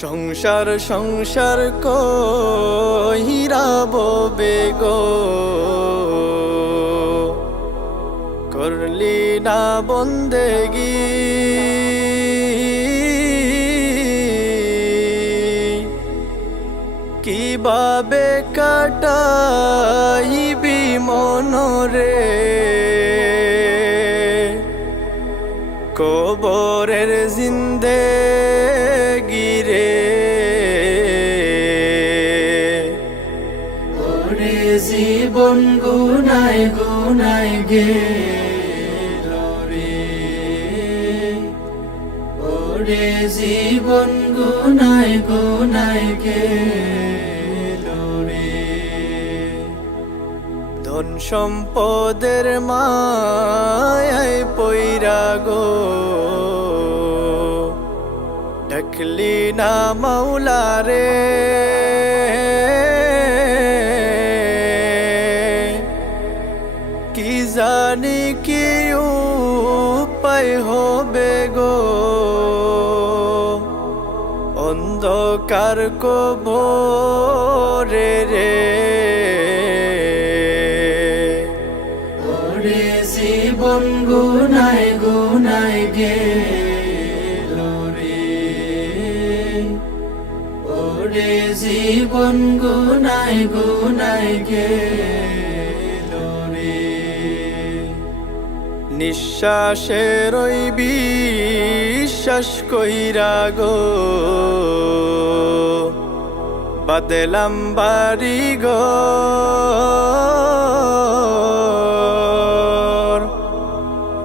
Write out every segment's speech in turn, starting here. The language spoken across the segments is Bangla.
সংসার সংসার কইরা ববে গো, করলি না বন্দেগি। কিভাবে কাটাইবি মনরে, কবরের জিন্দেগি রে। ওরে জীবন গুনায় গুনায় গেল রে, ওরে জীবন গুনায় গুনায় গেল রে। ধন সম্পদের মায়ায় পইরা গো, ডাকলি না মাওলা রে। কি জানি কি উপায় হবে গো, অন্ধকার কবরে রে। ওরে জীবন গুনায় গুনায় গেল রে, ওরে জীবন গুনায় গুনায় গেল রে। নিঃশ্বাসের ওই বিশ্বাস কইরা গো, বাদলাম বাড়ি ঘর।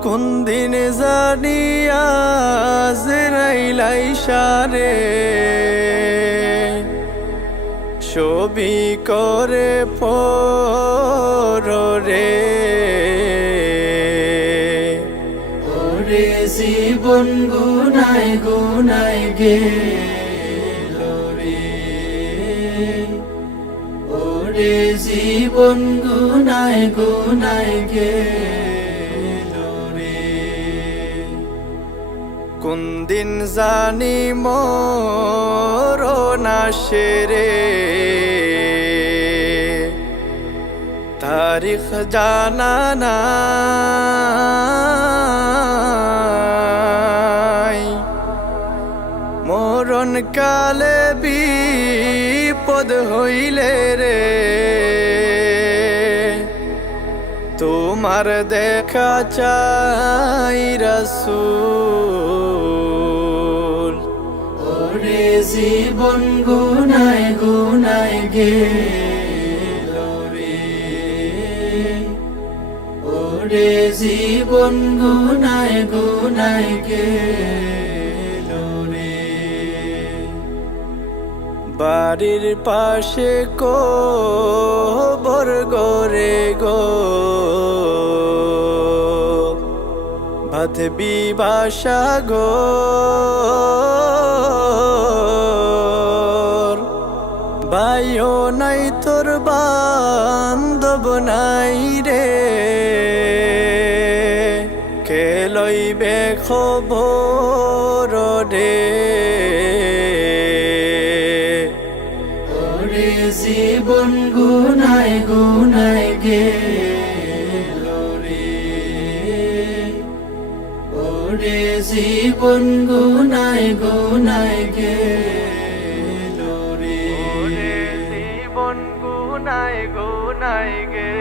কোন দিন জানি আজরাইল আইসা রে, ছবি করে পরে। ওরে জীবন গুনায় গুনায় গেল রে, ওরে জীবন গুনায় গুনায় গেল রে। কোন দিন জানি মরণ আসে রে, তারিখ জানা নাই। মরণ কালে বিপদ হইলে রে, তোমার দেখা চাই রাসূল। ওরে জীবন গুনায় গুনায় গেল রে, ওরে জীবন গুনায় গুনায় গেল রে। বাড়ির পাশে কবর গরে গো, বাঁধবি বাসা গো। ভাইও নাই তোর বান্ধব নাই রে, কে লইবে খবর রে। ওরে জীবন গুনায় গুনায় গেল রে, ওরে জীবন গুনায় গুনায় গেল রে। জীবন গুনায় গুনায় গে।